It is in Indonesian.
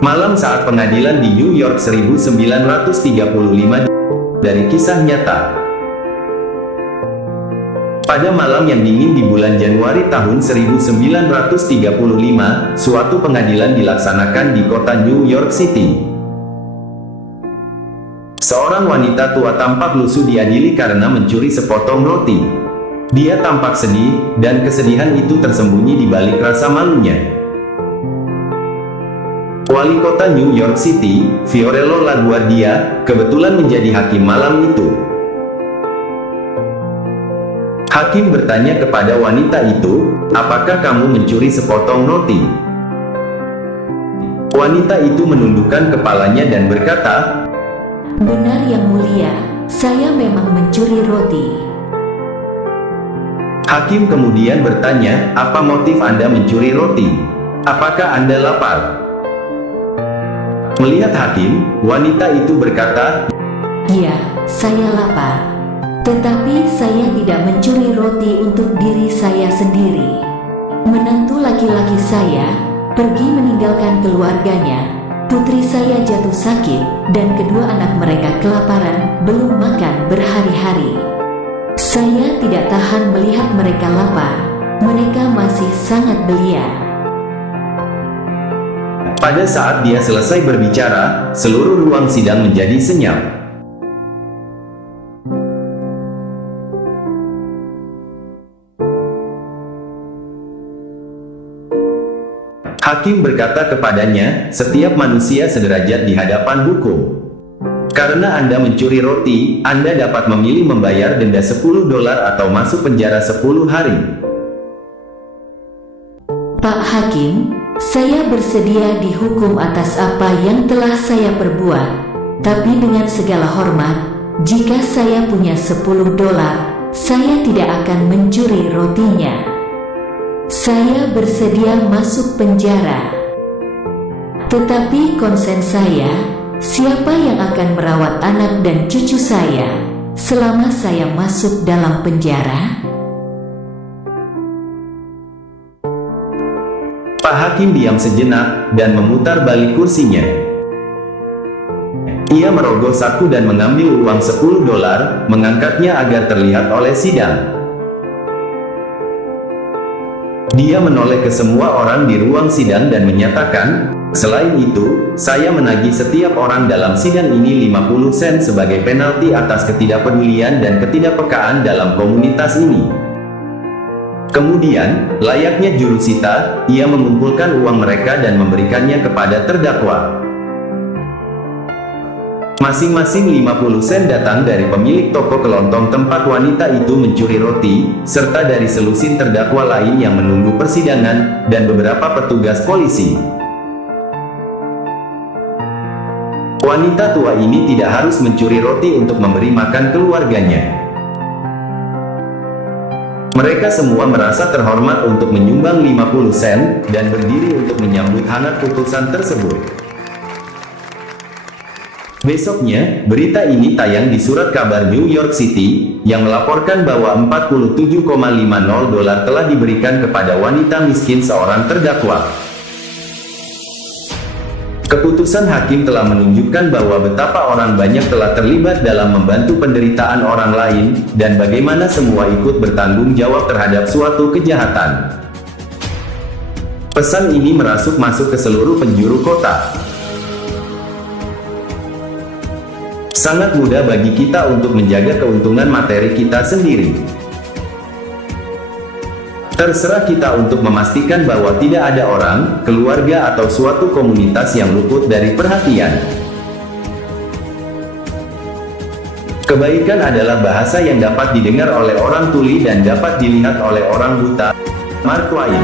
Malam saat pengadilan di New York 1935 dari kisah nyata. Pada malam yang dingin di bulan Januari tahun 1935, suatu pengadilan dilaksanakan di kota New York City. Seorang wanita tua tampak lusuh diadili karena mencuri sepotong roti. Dia tampak sedih, dan kesedihan itu tersembunyi di balik rasa malunya. Wali kota New York City, Fiorello LaGuardia, kebetulan menjadi hakim malam itu. Hakim bertanya kepada wanita itu, "Apakah kamu mencuri sepotong roti?" Wanita itu menundukkan kepalanya dan berkata, "Benar Yang Mulia, saya memang mencuri roti." Hakim kemudian bertanya, "Apa motif Anda mencuri roti? Apakah Anda lapar?" Melihat hakim, wanita itu berkata, "Ya, saya lapar. Tetapi saya tidak mencuri roti untuk diri saya sendiri. Menantu laki-laki saya pergi meninggalkan keluarganya. Putri saya jatuh sakit, dan kedua anak mereka kelaparan, belum makan berhari-hari. Saya tidak tahan melihat mereka lapar. Mereka masih sangat belia." Pada saat dia selesai berbicara, seluruh ruang sidang menjadi senyap. Hakim berkata kepadanya, "Setiap manusia sederajat di hadapan hukum. Karena Anda mencuri roti, Anda dapat memilih membayar denda $10 atau masuk penjara 10 hari. "Pak Hakim, saya bersedia dihukum atas apa yang telah saya perbuat, tapi dengan segala hormat, jika saya punya $10, saya tidak akan mencuri rotinya. Saya bersedia masuk penjara. Tetapi konsen saya, siapa yang akan merawat anak dan cucu saya selama saya masuk dalam penjara?" Pak Hakim diam sejenak, dan memutar balik kursinya. Ia merogoh saku dan mengambil uang $10, mengangkatnya agar terlihat oleh sidang. Dia menoleh ke semua orang di ruang sidang dan menyatakan, "Selain itu, saya menagih setiap orang dalam sidang ini 50 sen sebagai penalti atas ketidakpedulian dan ketidakpekaan dalam komunitas ini." Kemudian, layaknya jurusita, ia mengumpulkan uang mereka dan memberikannya kepada terdakwa. Masing-masing 50 sen datang dari pemilik toko kelontong tempat wanita itu mencuri roti, serta dari selusin terdakwa lain yang menunggu persidangan, dan beberapa petugas polisi. Wanita tua ini tidak harus mencuri roti untuk memberi makan keluarganya. Mereka semua merasa terhormat untuk menyumbang 50 sen, dan berdiri untuk menyambut hangat putusan tersebut. Besoknya, berita ini tayang di surat kabar New York City, yang melaporkan bahwa $47,50 telah diberikan kepada wanita miskin seorang terdakwa. Keputusan hakim telah menunjukkan bahwa betapa orang banyak telah terlibat dalam membantu penderitaan orang lain, dan bagaimana semua ikut bertanggung jawab terhadap suatu kejahatan. Pesan ini merasuk masuk ke seluruh penjuru kota. Sangat mudah bagi kita untuk menjaga keuntungan materi kita sendiri. Terserah kita untuk memastikan bahwa tidak ada orang, keluarga atau suatu komunitas yang luput dari perhatian. Kebaikan adalah bahasa yang dapat didengar oleh orang tuli dan dapat dilihat oleh orang buta. Mark Twain.